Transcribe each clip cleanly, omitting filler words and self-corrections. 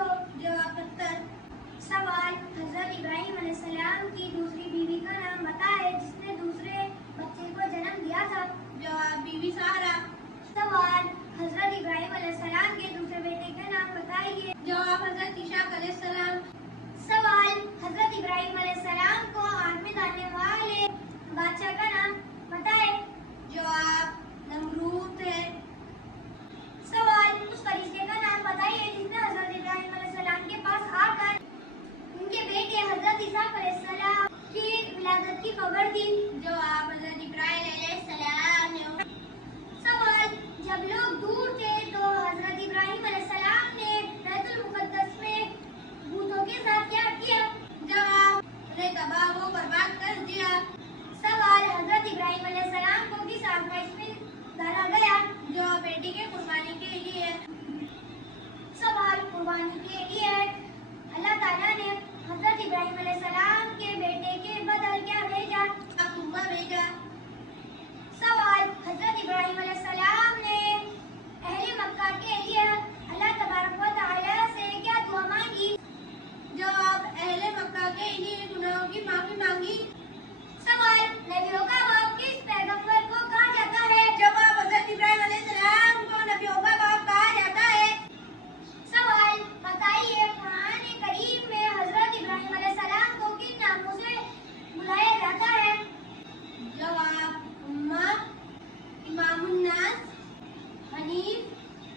हो? जवाब पत्थर। सवाल, हजरत इब्राहिम अलैहिस्सलाम की दूसरी बीवी का नाम बताएं जिसने दूसरे बच्चे को जन्म दिया था। जवाब, बीवी सारा। सवाल, हजरत इब्राहिम अलैहिस्सलाम के दूसरे बेटे का नाम बताइए। जवाब, हजरत इशाक अलैहिस्सलाम। सवाल, हजरत इब्राहिम अलैहिस्सलाम को आग में डालने वाले बादशाह का नाम बताएं। जवाब, नमरूद है। सवाल, उस फरिश्ते का नाम बताइए जिसने हजरत इब्राहिम अलैहिस्सलाम के पास आकर उनके बेटे हजरत इसाक अलैहिस्सलाम की विलादत की खबर दी। जवाब, हजरत इब्राहिम अलैहिस्सलाम ने। सवाल, जब लोग दूर थे तो हजरत इब्राहिम अलैहिस्सलाम ने बैतुल मुक़द्दस में भूतों के साथ क्या किया? जवाब, उन्हें तबाह व बर्बाद कर दिया। सवाल, हजरत इब्राहिम अलैहिस्सलाम को किस आजमाइश में डाला गया? जवाब, बेटी के कुर्बानी के लिए। सवाल, कुर्बानी के लिए अल्लाह ताला ने हजरत इब्राहिम अलैहिस्सलाम के बेटे के बदल क्या भेजा? तुम्बा भेजा। सवाल, हजरत इब्राहिम अलैहिस्सलाम ने अहले मक्का के लिए अल्लाह तबारक व तआला से क्या दुआ मांगी? जवाब, अहले मक्का के लिए गुनाहों की माफी मांगी। सवाल, नबियों का बाप किस पैगंबर को कहा जाता है? जवाब, हजरत इब्राहिम अलैहिस्सलाम को नबियों का बाप कहा जाता है। सवाल, बताइए कुरान करीम में हजरत इब्राहिम अलैहिस्सलाम को किन नामों से बुलाया जाता है? जवाब, उम्मा, इमामुन्नास, हनीफ,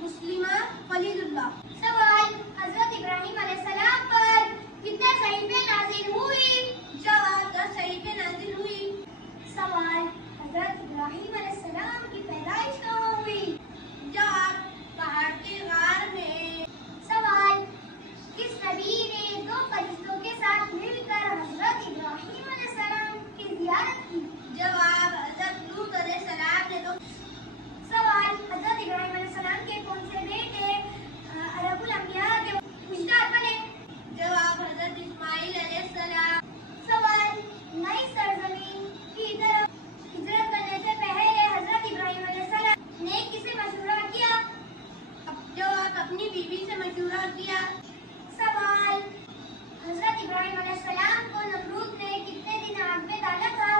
मुस्लिमा, खलीलुल्लाह। सवाल, हजरत इब्राहिम अलैहिस्सलाम पर कितने सहीफे नाजिल हुई? जवाब, 10 सहीफे नाजिल हुई। सवाल, हजरत इब्राहिम अलैहिस्सलाम की पैदाइश कहाँ हुई? जवाब, पहाड़ के गार में। सवाल, किस नबी ने 2 फरिश्तों के साथ मिलकर हजरत इब्राहिम अलैहिस्सलाम की ज़ियारत की? जवाब, हजरत लूत अलैहिस्सलाम ने। सवाल, हजरत इब्राहिम अलैहिस्सलाम के कौन से बेटे अरबुल अंबिया के मुजदार बने? जवाब, हजरत इस्माइल अलैहिस्सलाम। सवाल, नई सरजमीन की तरफ हिजरत करने से पहले हजरत इब्राहिम अलैहिस्सलाम ने किसे मशवरा किया? जवाब, अपनी बीवी से मशवरा किया। सवाल, हजरत इब्राहिम अलैहिस्सलाम को नमरूद ने कितने दिन आग में डाला था?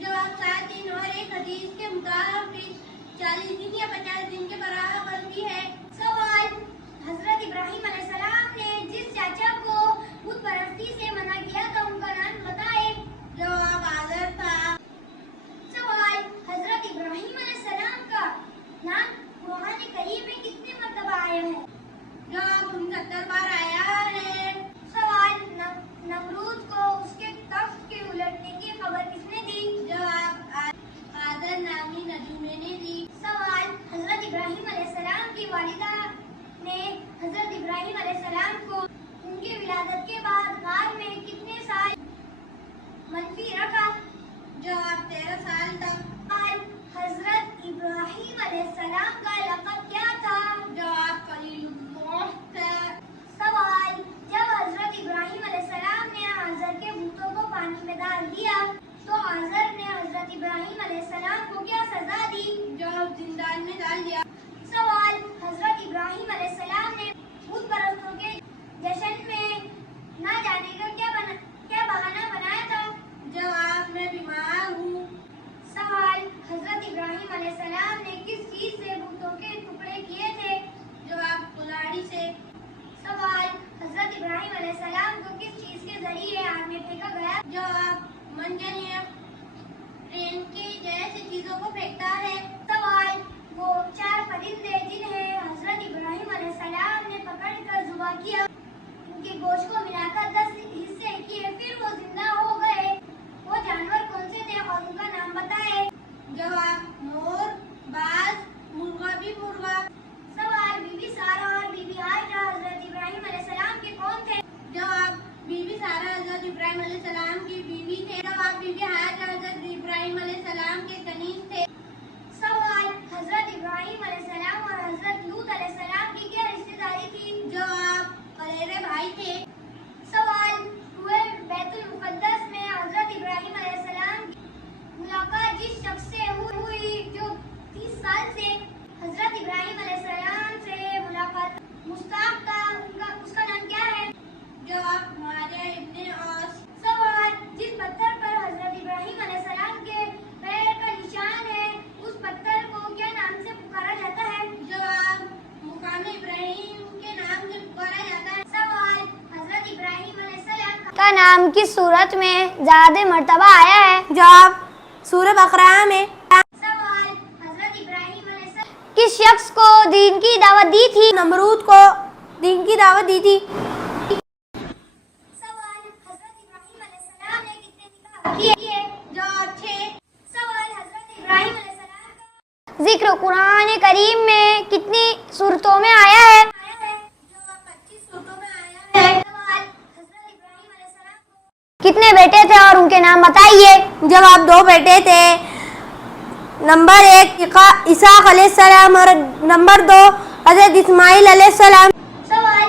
जवाब, 7 दिन और एक हदीस के मुताबिक 40 दिन या 50 दिन के बराबर भी है। सवाल, हजरत इब्राहिम अलैहिस्सलाम ने जिस चाचा को बुत परस्ती से मना किया था उनका नाम बताएं। जवाब, आज़र था। सवाल, हजरत इब्राहिम अलैहिस्सलाम का नाम कुरान करीम में कितनी मर्तबा आया है? जवाब, 69 बार आया है। सवाल, नमरूद को उसके तख्त के उलटने की खबर किसने दी? जवाब, आदर नामी नजूमे ने दी। सवाल, हजरत इब्राहिम अलैहिस्सलाम की वालिदा ने हजरत इब्राहिम अलैहिस्सलाम को उनकी विलादत के बाद गार में कितने साल मनफी रखा? जवाब, 13 साल तक। सवाल, हजरत इब्राहिम अलैहिस्सलाम का लक़ब क्या था? जवाब, खलीलुल्लाह था। सवाल, जब हजरत इब्राहिम अलैहिस्सलाम ने आज़र के भूतों को पानी में डाल दिया तो आज़र ने हजरत इब्राहिम अलैहिस्सलाम को क्या सजा दी? जवाब, जिंदान में डाल दिया। सवाल, हजरत इब्राहिम अलैहिस्सलाम ने बुत परस्तों के जश्न में न जाने का क्या बहाना बनाया था? जवाब, मैं बीमार हूँ। सवाल, हजरत इब्राहिम अलैहिस्सलाम ने किस चीज से भूतों के टुकड़े किए थे? जवाब, कुल्हाड़ी से। सवाल, हजरत इब्राहिम अलैहिस्सलाम को किस चीज के जरिए आग में फेंका गया? जवाब, मंजनीय ट्रेन के जैसे चीजों को फेंकता है। सवाल, वो 4 परिंदे जिन्हें हजरत इब्राहिम अलैहिस्सलाम ने पकड़कर ज़ुबा किया, उनके गोश्त को मिलाकर 10 हिस्से किए फिर वो जिंदा हो गए, वो जानवर कौन से थे और उनका नाम बताएं? जवाब, मोर, बाज, मुर्गा भी मुर्गा। सवाल, बीबी सारा और बीबी हाजरा हजरत इब्राहिम अलैहिस्सलाम के कौन थे? जवाब, बीबी सारा हजरत इब्राहिम अलैहिस्सलाम की बीवी थे। जवाब, बीबी हाजरा हजरत इब्राहिम अलैहिस्सलाम के कनीज थे। सवाल, हजरत इब्राहिम अलैहिस्सलाम और हजरत लूत अलैहिस्सलाम की क्या रिश्तेदारी थी? जवाब, कलेरे भाई थे। सवाल, नाम किस सूरत में ज्यादा मर्तबा आया है? जवाब सूरह बकरा में। सवाल, हजरत इब्राहिम अलैहिस्सलाम किस शख्स को दीन की दावत दी थी? नमरूद को दीन की दावत दी थी। सवाल, हजरत इब्राहिम अलैहिस्सलाम ने कितने निकाह किए? जवाब 6। सवाल, हजरत इब्राहिम अलैहिस्सलाम का जिक्र कुरान करीम में कितनी सूरतों में आया है? जवाब 25 सूरतों में आया है। सवाल, हजरत इब्राहिम अलैहिस्सलाम को कितने बेटे थे और उनके नाम बताइए? जवाब 2 बेटे थे। नंबर 1 इसाक अलैहिस्सलाम और नंबर 2 हजरत इस्माइल अलैहिस्सलाम। सवाल,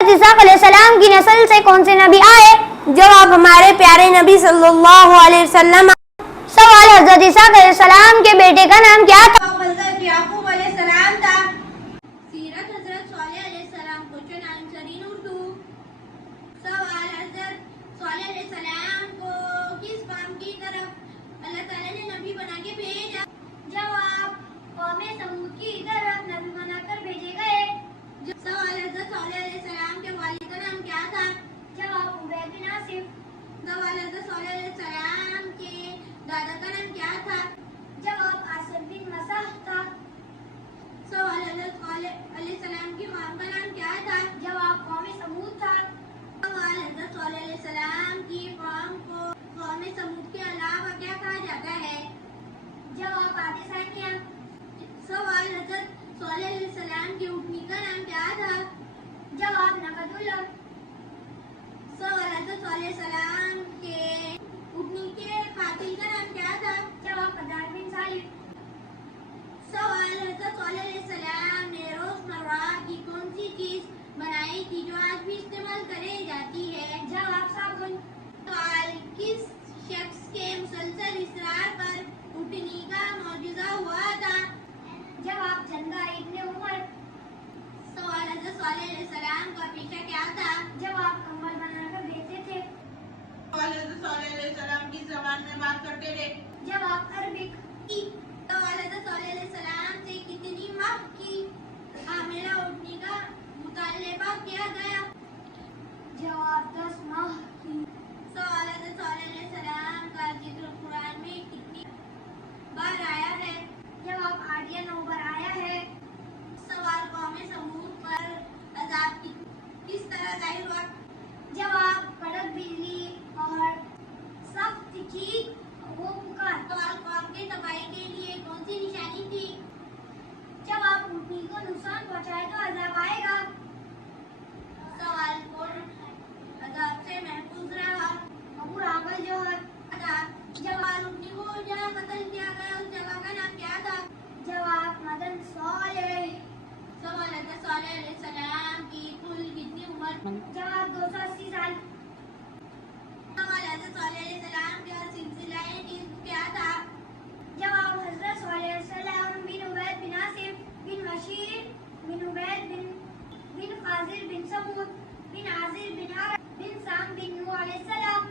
हजरत इसाक अलैहिस्सलाम की नस्ल से कौन से नबी आए? जवाब हमारे प्यारे नबी सल्लल्लाहु अलैहि वसल्लम। सवाल, हजरत इसाक अलैहिस्सलाम के बेटे का नाम क्या था? हजरत याकूब अलैहिस्सलाम था। सीरत हजरत सालेह अलैहिस्सलाम, क्वेश्चन आंसर इन उर्दू। सवाल, हजरत सालेह अलैहिस्सलाम को किस काम की तरफ अल्लाह ताला ने नबी बना के भेजा? जवाब, कौम समूद की तरफ नबी बनाकर भेजे गए। सवाल, हजरत सालेह अलैहिस्सलाम के वालिद का नाम क्या था? जवाब, उबैद बिन आसिफ। सवाल, हजरत सालेह अलैहिस्सलाम के दादा का नाम क्या था? जवाब, आसिफ बिन मसाह था। सवाल, हजरत सालेह अलैहिस्सलाम की कौम का नाम क्या था? जवाब, कौम समूद था। सवाल, हजरत सालेह अलैहिस्सलाम की कौम को कौम समूद के अलावा क्या कहा जाता है? जवाब, आदि सानिया। सवाल, हजरत सालेह अलैहिस्सलाम की ऊँटनी का नाम क्या था? जवाब, नकदुल्लाह। सवाल, हजरत सालेह अलैहिस्सलाम के ऊँटनी के कातिल का नाम क्या था? जवाब, कदार बिन सालिम। सवाल, हजरत सालेह अलैहिस्सलाम ने रोजमर्रा की कौन सी चीज बनाई थी जो आज भी इस्तेमाल करी जाती है? जवाब, साबुन। सवाल, किस शख्स के मुसलसल इसरार पर ऊँटनी का मौजूदा हुआ था? जवाब, जंदा इब्ने उमर। सवाल, हजरत सालेह अलैहिस्सलाम का पेशा क्या था? जवाब, कंबल बनाकर बेचते थे। सवाल, हजरत सालेह अलैहिस्सलाम किस ज़बान में बात करते थे? जवाब, अरबिक। सवाल, हजरत सालेह अलैहिस्सलाम से कितनी माह की हामिला ऊँटनी का मुतालबा किया गया? जवाब, 10 माह की। सवाल, हजरत सालेह अलैहिस्सलाम का जिक्र कुरान में कितनी बार आया है? जवाब, 8 या 9 बार आया है। सवाल, कौम समूद पर अज़ाब किस तरह जाहिर हुआ? जवाब, कड़क बिजली और सख्त चीख वो पुकार। सवाल, कौम के तबाही के लिए कौन सी निशानी थी? जवाब, ऊँटनी को नुकसान पहुँचाए तो अज़ाब आएगा। सवाल, कौन अज़ाब से महफूज रहा? अबू रागल जौहर। जवाब, ऊँटनी को जहाँ कत्ल किया गया उस जगह का नाम क्या था? जवाब, मदन सालेह। सवाल, हजरत सालेह अलैहिस्सलाम की कुल कितनी उम्र? जवाब, 280 साल। सवाल, हजरत सालेह अलैहिस्सलाम का सिलसिला-ए निस्ब क्या था? जवाब, हजरत सालेह अलैहिस्सलाम बिन उबैद बिन आसिफ बिन बशीर बिन उबैद बिन खाजिर बिन समूद बिन आजिर बिन आरब बिन साम बिन नूह अलैहिस्सलाम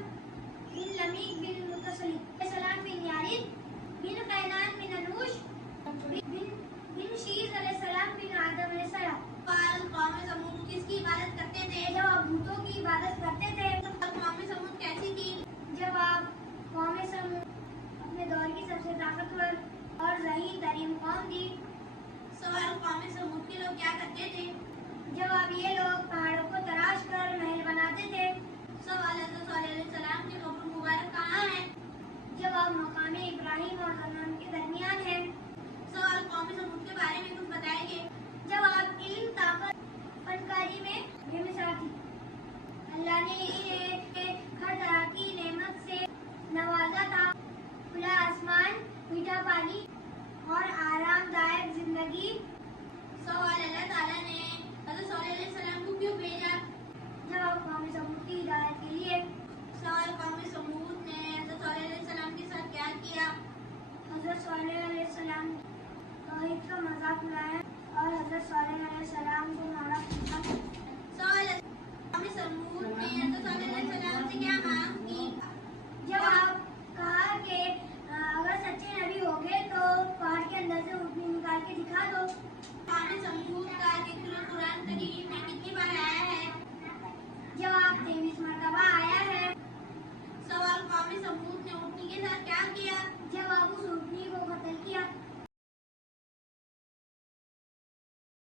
बिन लमीक बिन मुतसलिम अलैहिस्सलाम बिन यारिद बिन कैनान बिन अनूश बिन शीज अलैहिस्सलाम बिन आदम अलैहिस्सलाम। सवाल, कौम समूद किसकी इबादत करते थे? जवाब, भूतों की इबादत करते थे। कौम समूद कैसी थी? जवाब, कौम समूद अपने दौर की सबसे ताकतवर और ज़हीन तरीन कौम थी। सवाल, कौम समूद के लोग क्या करते थे? जवाब, ये लोग पहाड़